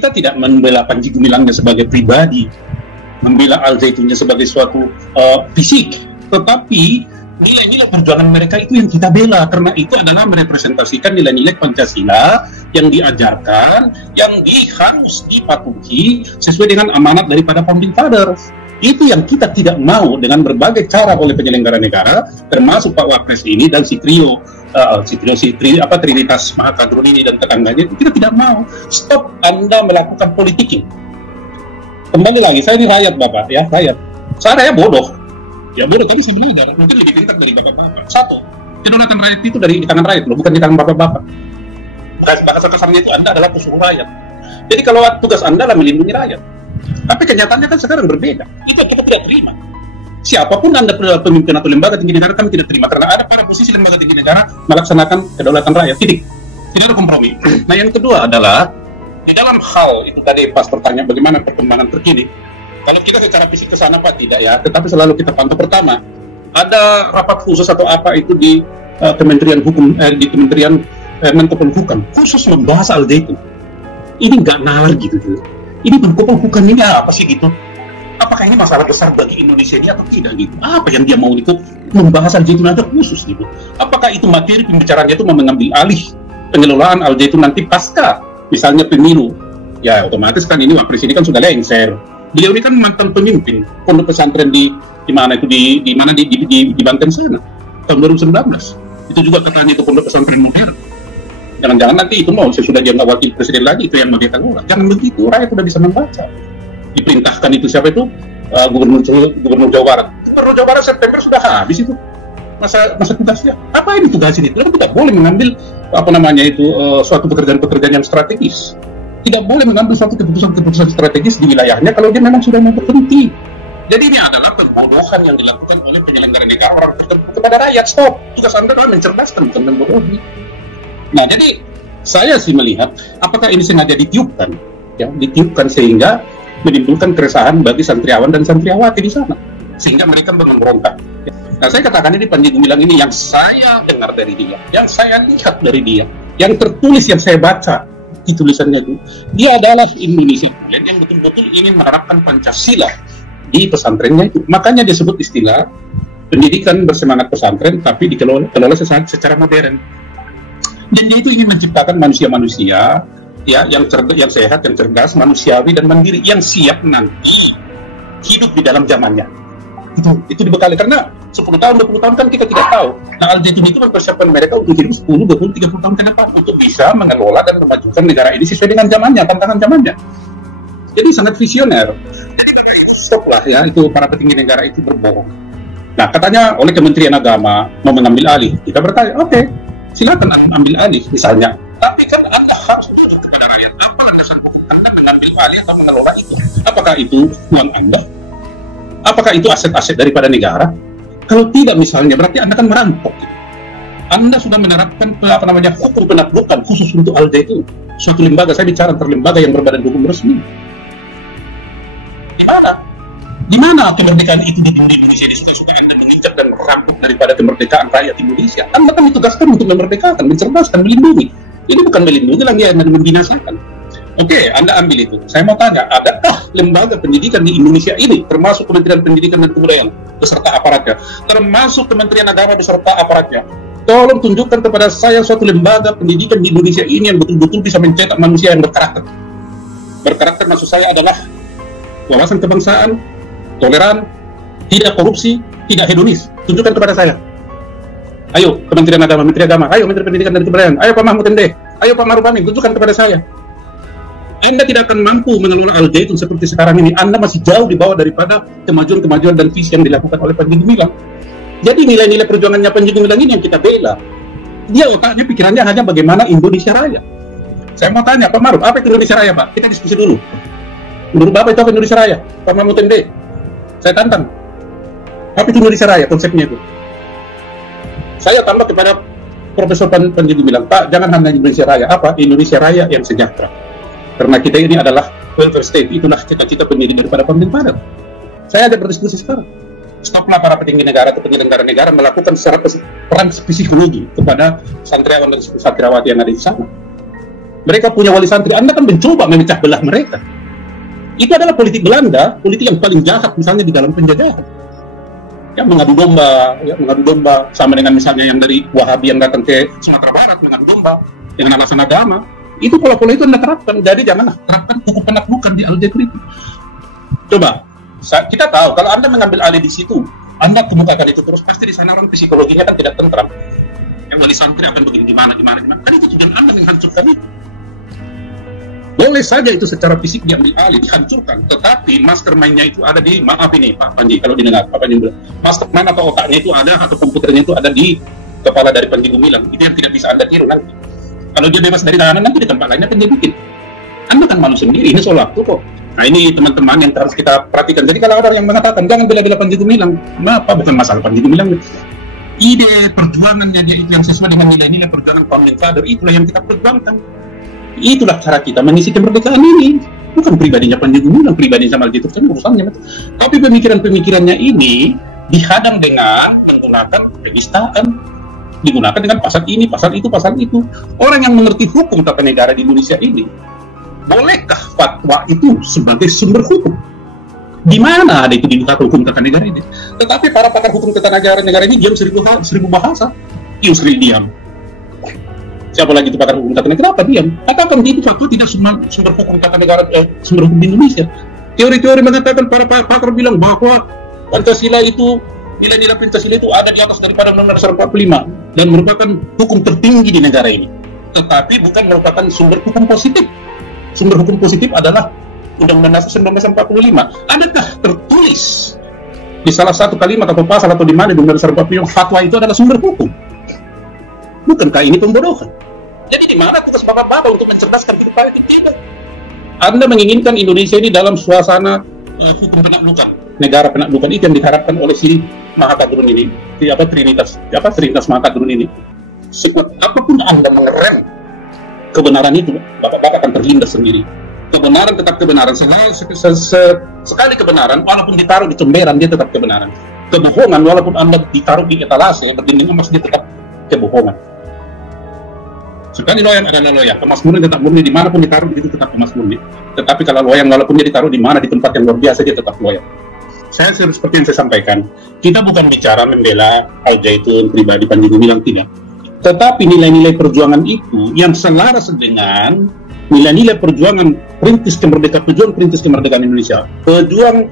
kita tidak membela Panji Gumilangnya sebagai pribadi, membela Al Zaitunnya sebagai suatu fisik, tetapi nilai-nilai perjuangan mereka itu yang kita bela, karena itu adalah merepresentasikan nilai-nilai Pancasila yang diajarkan, yang harus dipatuhi sesuai dengan amanat daripada Founding Fathers. Itu yang kita tidak mau dengan berbagai cara oleh penyelenggara negara, termasuk Pak Wapres ini dan si Trinitas Mahakadrun ini dan tetangganya. Kita tidak mau. Stop Anda melakukan politik. Kembali lagi, saya ini rakyat Bapak, ya rakyat. Saya bodoh. Ya bodoh, tapi saya belajar. Mungkin lebih pintar dari Bapak-Bapak. Satu, kedaulatan rakyat itu di tangan rakyat loh, bukan di tangan Bapak-Bapak. Bahasa kesannya itu Anda adalah pesuruh rakyat. Jadi kalau tugas Anda adalah melindungi rakyat. Tapi kenyataannya kan sekarang berbeda. Itu kita tidak terima. Siapapun Anda pemimpin atau lembaga tinggi negara, kami tidak terima. Karena ada pada posisi lembaga tinggi negara melaksanakan kedaulatan rakyat. Titik. Tidak ada kompromi. Nah yang kedua adalah, di dalam hal itu tadi pas bertanya bagaimana perkembangan terkini. Kalau kita secara fisik ke sana Pak tidak ya, tetapi selalu kita pantau. Pertama, ada rapat khusus atau apa itu di Kementerian Hukum, di Kementerian Menko Polhukam, khusus membahas Al Zaitun. Ini nggak nalar gitu. Ini Menko Polhukam ini apa sih gitu? Apakah ini masalah besar bagi Indonesia ini atau tidak gitu? Apa yang dia mau itu membahas Al Zaitun ada khusus gitu? Apakah itu materi pembicaraannya itu mau mengambil alih pengelolaan Al Zaitun nanti pasca misalnya pemilu? Ya otomatis kan ini Wapres ini kan sudah lengser. Beliau ini kan mantan pemimpin pondok pesantren di mana itu di Banten sana tahun 2019. Itu juga katanya itu pondok pesantren modern. Jangan-jangan nanti itu mau sesudah dia nggak wakil presiden lagi itu yang mau dia kelola. Jangan begitu, rakyat sudah bisa membaca. Diperintahkan itu siapa itu Gubernur Jawa Barat. Gubernur Jawa Barat September sudah habis itu masa tugasnya. Apa ini tugas ini? Lalu tidak boleh mengambil suatu pekerjaan-pekerjaan yang strategis. Tidak boleh mengambil suatu keputusan strategis di wilayahnya kalau dia memang sudah mau berhenti. Jadi ini adalah pembodohan yang dilakukan oleh penyelenggara negara orang tertentu kepada rakyat. Stop. Tugas Anda adalah mencerdaskan, bukan membodohi. Nah, jadi saya sih melihat apakah ini sengaja ditiupkan, ya, ditiupkan sehingga menimbulkan keresahan bagi santriawan dan santriawati di sana, sehingga mereka memberontak. Nah, saya katakan ini Panji Gumilang ini yang saya dengar dari dia, yang saya lihat dari dia, yang tertulis yang saya baca di tulisannya itu, dia adalah Indonesia yang betul-betul ingin menerapkan Pancasila di pesantrennya itu. Makanya dia sebut istilah pendidikan bersemangat pesantren tapi dikelola secara modern. Dan dia itu ingin menciptakan manusia-manusia ya yang sehat, yang cerdas, manusiawi dan mandiri, yang siap nanti hidup di dalam zamannya. Itu dibekali, karena 10 tahun, 20 tahun kan kita tidak tahu. Nah, Al Zaitun itu mempersiapkan mereka untuk hidup 10, 20, 30 tahun ke depan untuk bisa mengelola dan memajukan negara ini sesuai dengan zamannya, tantangan zamannya. Jadi sangat visioner. Stop lah ya, itu para petinggi negara itu berbohong. Nah, katanya oleh Kementerian Agama mau mengambil alih. Kita bertanya, oke, silakan ambil alih misalnya. Tapi kan Anda harus tunjuk kepada rakyat apa landasan hukum Anda mengambil alih atau mengelola itu. Apakah itu uang Anda? Apakah itu aset-aset daripada negara? Kalau tidak misalnya, berarti Anda kan merampok. Anda sudah menerapkan hukum penaklukan khusus untuk Al Zaitun. Suatu lembaga, saya bicara tentang lembaga yang berbadan hukum resmi. Di mana kemerdekaan itu di Indonesia ini supaya Anda menginjak dan merampok daripada kemerdekaan rakyat Indonesia? Anda kan ditugaskan untuk memerdekakan, mencerdaskan, melindungi. Ini bukan melindungi lagi, yang membinasakan. Oke, Anda ambil itu. Saya mau tanya, adakah lembaga pendidikan di Indonesia ini, termasuk Kementerian Pendidikan dan Kebudayaan beserta aparatnya, termasuk Kementerian Agama beserta aparatnya, tolong tunjukkan kepada saya suatu lembaga pendidikan di Indonesia ini yang betul-betul bisa mencetak manusia yang berkarakter. Berkarakter maksud saya adalah wawasan kebangsaan, toleran, tidak korupsi, tidak hedonis. Tunjukkan kepada saya. Ayo Kementerian Agama, Menteri Agama, ayo Menteri Pendidikan dan Kebudayaan, ayo Pak Mahfud MD, ayo Pak Maruf Amin, tunjukkan kepada saya. Anda tidak akan mampu mengelola Al Zaitun seperti sekarang ini. Anda masih jauh di bawah daripada kemajuan-kemajuan dan visi yang dilakukan oleh Panji Gumilang. Jadi nilai-nilai perjuangannya Panji Gumilang ini yang kita bela. Dia otaknya, pikirannya hanya bagaimana Indonesia Raya. Saya mau tanya, Pak Maruf, apa itu Indonesia Raya, Pak? Kita diskusi dulu. Menurut Bapak itu apa Indonesia Raya? Pak Mahfud MD, saya tantang. Apa itu Indonesia Raya, konsepnya itu? Saya tambah kepada Profesor Panji Gumilang, Pak, jangan hanya Indonesia Raya. Apa? Indonesia Raya yang sejahtera. Karena kita ini adalah welfare state, itulah cita-cita pendiri daripada pemerintah. Saya ada berdiskusi sekarang. Stoplah para petinggi negara atau penyelenggara negara melakukan secara perang psikologi kepada santriawan dan santriawati yang ada di sana. Mereka punya wali santri. Anda kan mencoba memecah belah mereka. Itu adalah politik Belanda, politik yang paling jahat misalnya di dalam penjajahan. Ya, mengadu domba sama dengan misalnya yang dari Wahabi yang datang ke Sumatera Barat mengadu domba dengan alasan agama. Itu pola-pola itu Anda terapkan. Jadi janganlah terapkan hukum penaklukan di Aljazeera itu. Coba, kita tahu kalau Anda mengambil alih di situ, Anda kemukakan itu terus, pasti di sana orang psikologinya kan tidak tentram. Yang wali santri akan begini gimana. Kan itu tujuan Anda menghancurkan itu. Boleh saja itu secara fisik diambil alih, dihancurkan, tetapi mastermind-nya itu ada di, maaf ini Pak Panji, kalau didengar Pak Panji bilang, mastermind atau otaknya itu ada, atau komputernya itu ada di kepala dari Panji Gumilang. Itu yang tidak bisa Anda tiru nanti. Kalau dia bebas dari tahanan, nanti di tempat lainnya akan dia bikin. Anda kan malu sendiri, ini soal waktu kok. Nah ini teman-teman yang harus kita perhatikan. Jadi kalau ada yang mengatakan, jangan bela-bela Panji Gumilang, kenapa? Bukan masalah Panji Gumilang. Ide perjuangannya dia itu yang sesuai dengan nilai-nilai perjuangan Founding Father, itulah yang kita perjuangkan. Itulah cara kita mengisi kemerdekaan ini. Bukan pribadinya Panji Gumilang, pribadi sama Aljazeera kan urusannya. Tapi pemikiran-pemikirannya ini dihadang dengan menggunakan penistaan, digunakan dengan pasal ini, pasal itu, pasal itu. Orang yang mengerti hukum tata negara di Indonesia ini, bolehkah fatwa itu sebagai sumber hukum? Di mana ada itu di buku hukum tata negara ini? Tetapi para pakar hukum tata negara ini diam seribu bahasa. Yusri diam. Siapa lagi itu pakar hukum tata negara? Kenapa diam? Katakan itu fatwa tidak sumber hukum tata negara, sumber hukum di Indonesia. Teori-teori mengatakan para pakar bilang bahwa Pancasila itu, nilai-nilai Pancasila itu ada di atas daripada Undang-Undang Dasar 45 dan merupakan hukum tertinggi di negara ini. Tetapi bukan merupakan sumber hukum positif. Sumber hukum positif adalah Undang-Undang Dasar 1945. Adakah tertulis di salah satu kalimat atau pasal atau di mana di Undang-Undang Dasar 45 fatwa itu adalah sumber hukum? Bukankah ini pembodohan? Jadi di mana tugas bapak-bapak untuk mencerdaskan kehidupan itu? Tidak. Anda menginginkan Indonesia ini dalam suasana hukum penaklukan, negara penaklukan, itu yang diharapkan oleh si Mahakadrun ini, Trinitas Mahakadrun ini. Sebab apapun Anda mengerem kebenaran itu, bapak-bapak akan terlindas sendiri. Kebenaran tetap kebenaran. Sekali kebenaran, walaupun ditaruh di comberan, dia tetap kebenaran. Kebohongan, walaupun Anda ditaruh di etalase, berdinding emas, dia tetap kebohongan. Sekali loyang adalah loyang, emas murni tetap murni, dimanapun ditaruh itu tetap emas murni. Tetapi kalau loyang, walaupun dia ditaruh di mana, di tempat yang luar biasa, dia tetap loyang. Saya seperti yang saya sampaikan, kita bukan bicara membela Al-Zaitun pribadi Panji Gumilang, tidak. Tetapi nilai-nilai perjuangan itu yang selaras dengan nilai-nilai perjuangan perintis kemerdekaan Indonesia, pejuang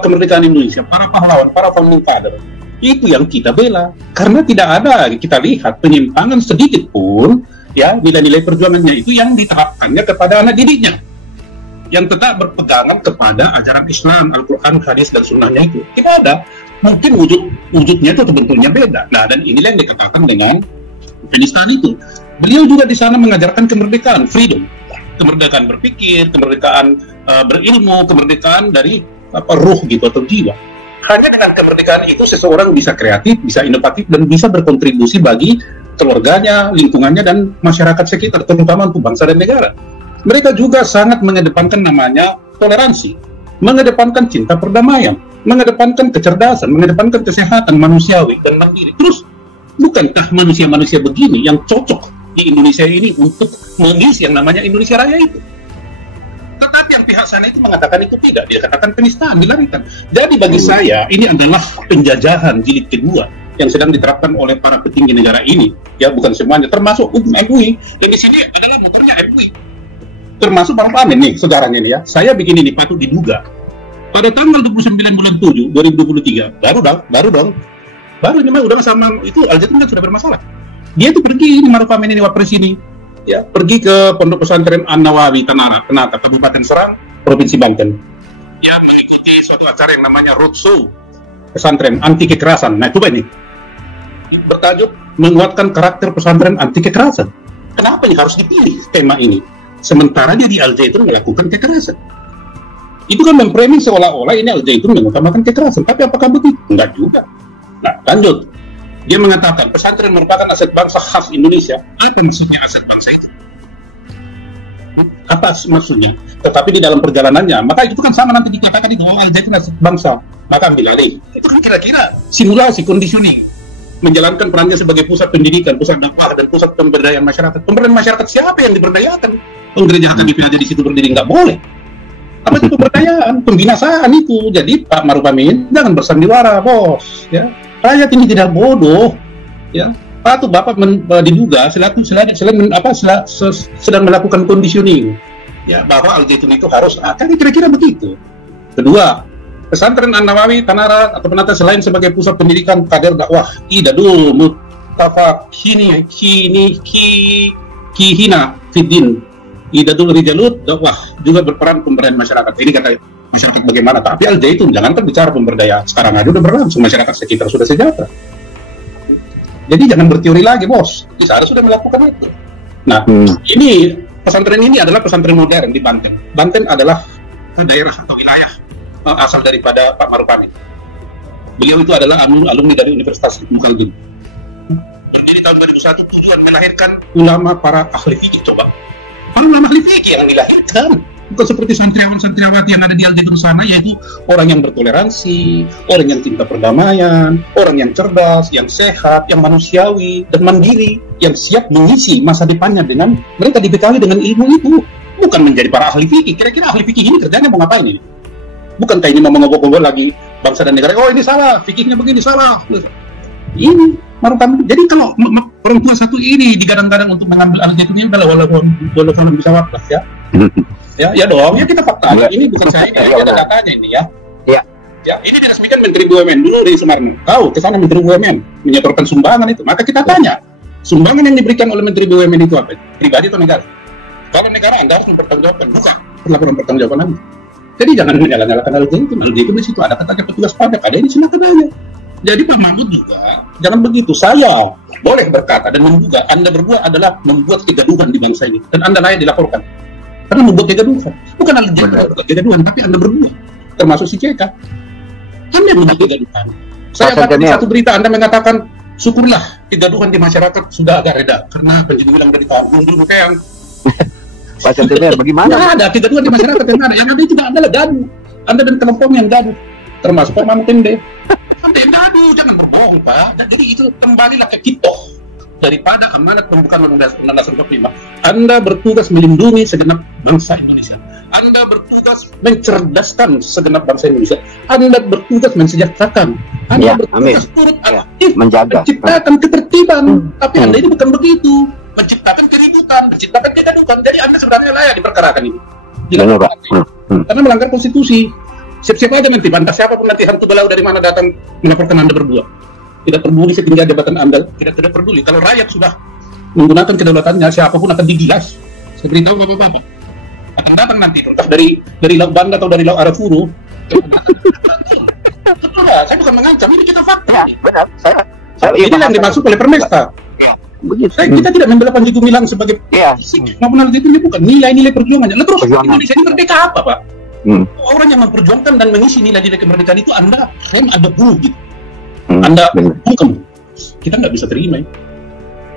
kemerdekaan Indonesia, para pahlawan, para founding father, itu yang kita bela. Karena tidak ada, kita lihat penyimpangan sedikit pun, ya, nilai-nilai perjuangannya itu yang diterapkannya kepada anak didiknya, yang tetap berpegangan kepada ajaran Islam, Al-Quran, hadis, dan sunnahnya itu. Tidak ada. Mungkin wujudnya itu bentuknya beda. Nah, dan inilah yang dikatakan dengan penistaan itu. Beliau juga di sana mengajarkan kemerdekaan, freedom. Kemerdekaan berpikir, kemerdekaan berilmu, kemerdekaan dari ruh gitu atau jiwa. Hanya dengan kemerdekaan itu seseorang bisa kreatif, bisa inovatif, dan bisa berkontribusi bagi keluarganya, lingkungannya, dan masyarakat sekitar, terutama untuk bangsa dan negara. Mereka juga sangat mengedepankan namanya toleransi, mengedepankan cinta perdamaian, mengedepankan kecerdasan, mengedepankan kesehatan manusiawi dan mandiri. Terus, bukankah manusia-manusia begini yang cocok di Indonesia ini untuk mengisi yang namanya Indonesia Raya itu? Tetapi yang pihak sana itu mengatakan itu tidak, dia katakan penistaan, dilarikan. Jadi bagi saya, ini adalah penjajahan jilid kedua yang sedang diterapkan oleh para petinggi negara ini, ya, bukan semuanya, termasuk MUI. Yang di sini adalah motornya MUI, termasuk Bang Amin nih, saudaranya ini ya. Saya bikin ini patut diduga pada tanggal 29 bulan 7 2023, baru ini mah udah sama itu Al-Zaitun kan sudah bermasalah. Dia tuh pergi ini Maruf Amin ini, wapres ini, ya, pergi ke Pondok Pesantren An-Nawawi Tanata, Kabupaten Serang, Provinsi Banten, ya, mengikuti suatu acara yang namanya roadshow pesantren anti kekerasan. Nah, coba ini bertajuk menguatkan karakter pesantren anti kekerasan. Kenapa harus dipilih tema ini? Sementara dia di Al-Zaitun melakukan kekerasan. Itu kan memframing seolah-olah ini Al-Zaitun mengutamakan kekerasan. Tapi apakah begitu? Enggak juga. Nah, lanjut. Dia mengatakan pesantren merupakan aset bangsa khas Indonesia. Apa maksudnya aset bangsa itu? Apa maksudnya? Tetapi di dalam perjalanannya, maka itu kan sama nanti dikatakan itu Al-Zaitun aset bangsa. Maka ambil alih. Itu kan kira-kira simulasi, conditioning. menjalankan perannya sebagai pusat pendidikan, pusat dakwah, dan pusat pemberdayaan masyarakat. Pemberdayaan masyarakat siapa yang diberdayakan? Gereja KTP aja di situ berdiri nggak boleh. Apa itu pemberdayaan? Pembinasaan itu. Jadi Pak Maruf Amin jangan bersandiwara, bos. Ya, rakyat ini tidak bodoh. Ya, patut Bapak diduga sedang melakukan conditioning. Ya, bahwa Al-Zaitun itu harus, kan kira-kira begitu. Kedua, pesantren An-Nawawi Tanara atau Penata selain sebagai pusat pendidikan kader dakwah idadul mutafaq kihina fiddin idadul rijalut dakwah juga berperan pemberdayaan masyarakat. Ini kata masyarakat bagaimana? Tapi Al-Zaitun jangankan bicara pemberdayaan, sekarang aja udah berlangsung, masyarakat sekitar sudah sejahtera. Jadi jangan berteori lagi, bos. Kita sudah melakukan itu. Nah, ini pesantren ini adalah pesantren modern di Banten. Banten adalah daerah atau wilayah asal daripada Pak Maruf Amin. Beliau itu adalah alumni dari Universitas Ibnu Khaldun. Jadi tahun 2001 tujuan melahirkan ulama para ahli fikih. Coba, para ulama ahli fikih yang dilahirkan, bukan seperti santriawan-santriawati yang ada di Al-Zaitun sana, yaitu orang yang bertoleransi, orang yang cinta perdamaian, orang yang cerdas, yang sehat, yang manusiawi dan mandiri, yang siap mengisi masa depannya dengan mereka dibekali dengan ilmu itu, bukan menjadi para ahli fikih. Kira-kira ahli fikih ini kerjanya mau ngapain ini? Bukan kayak ini mau mengobok-obok lagi bangsa dan negara. Oh, ini salah, fikihnya begini salah. Ini Maruf Amin. Jadi kalau perempuan satu ini digadang-gadang untuk mengambil Al-Zaitun ini adalah walaupun bisa waktu ya. Ya dong. Ya kita fakta. Ini bukan saya, ini ada datanya ini ya. Iya. Ya, ini diresmikan Menteri BUMN dulu dari Sumarno. Tahu, ke sana Menteri BUMN menyetorkan sumbangan itu. Maka kita tanya, sumbangan yang diberikan oleh Menteri BUMN itu apa? Pribadi atau negara? Kalau negara Anda harus mempertanggungjawabkan, bukan laporan pertanggungjawaban Anda. Jadi jangan menyalahkan Al-Zaitun. Al-Zaitun di situ ada kata petugas pajak, ada di sini aja. Jadi Pak Mahfud juga jangan begitu. Saya boleh berkata dan menduga Anda berdua adalah membuat kegaduhan di bangsa ini, dan Anda layak dilaporkan karena membuat kegaduhan. Bukan Al-Zaitun yang membuat kegaduhan, tapi Anda berdua, termasuk si JK. Anda yang membuat kegaduhan. Saya dapat di satu berita Anda mengatakan syukurlah kegaduhan di masyarakat sudah agak reda karena Panji Gumilang dari tahun dulu kayak Pak Centener, bagaimana? Nggak ada kegaduhan di masyarakat yang ada itu adalah gaduh. Anda dan kelompok yang gaduh, termasuk Pak Mahfud MD. Anda yang gaduh, jangan berbohong Pak. Jadi itu kembalilah ke kita daripada amanat pembukaan Undang-Undang Dasar 45. Anda bertugas melindungi segenap bangsa Indonesia. Anda bertugas mencerdaskan segenap bangsa Indonesia. Anda bertugas mensejahterakan. Anda bertugas turut aktif menciptakan ketertiban. Tapi Anda ini bukan begitu. Menciptakan keributan, menciptakan kegaduhan. Jadi Anda sebenarnya layak diperkarakan ini. Karena melanggar konstitusi. Siap-siap aja nanti, bantah siapapun nanti hantu belau dari mana datang melaporkan Anda berdua. Tidak peduli setinggi jabatan Anda, tidak peduli. Kalau rakyat sudah menggunakan kedaulatannya, siapapun akan digilas. Saya beritahu bapak-bapak. Akan datang nanti, entah dari Laut Banda atau dari Laut Arafuru. Saya bukan mengancam, ini kita fakta. Benar, ini yang dimaksud oleh Permesta. Kita tidak membela Panji Gumilang sebagai fisik maupun Al-Zaitun, bukan nilai-nilai perjuangannya. Terus Indonesia ini merdeka apa, Pak? Orang yang memperjuangkan dan mengisi nilai-nilai kemerdekaan itu Anda rem ada bulu gitu. Anda bungkam. Kita nggak bisa terima.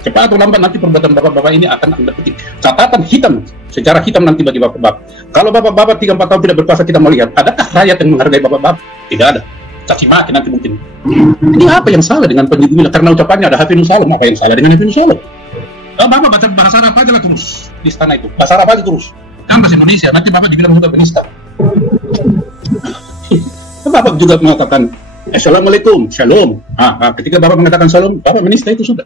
Cepat atau lambat nanti perbuatan bapak-bapak ini akan Anda petik catatan hitam, secara hitam nanti bagi bapak-bapak. Kalau bapak-bapak 3-4 tahun tidak berkuasa, kita melihat adakah rakyat yang menghargai bapak-bapak? Tidak ada. Caci maki nanti mungkin. Ini apa yang salah dengan Panji Gumilang? Karena ucapannya ada Hafiz Salam, apa yang salah dengan Hafiz Salam? Bapak baca bahasa Arab aja lah terus di istana itu. Bahasa Arab aja terus. Kan bahasa Indonesia, nanti bapak dibilang juga penista. Bapak juga mengatakan Assalamualaikum, Shalom. Ketika bapak mengatakan Shalom, bapak menista itu sudah.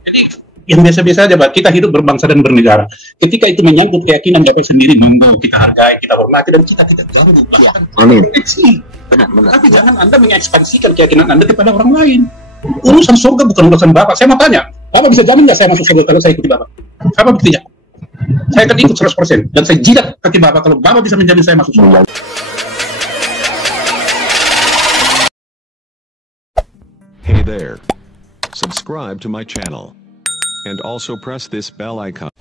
Jadi yang biasa-biasa aja, Pak. Kita hidup berbangsa dan bernegara. Ketika itu menyangkut keyakinan bapak sendiri, monggo kita hargai, kita hormati, dan kita ganggu. Amin. Benar. Tapi jangan Anda mengekspansikan keyakinan Anda kepada orang lain. Urusan surga bukan urusan bapak. Saya mau tanya, bapak bisa jamin nggak saya masuk surga kalau saya ikuti bapak? Apa buktinya? Saya akan ikut 100% dan saya jilat kaki bapak kalau bapak bisa menjamin saya masuk surga. Hey there. Subscribe to my channel. And also press this bell icon.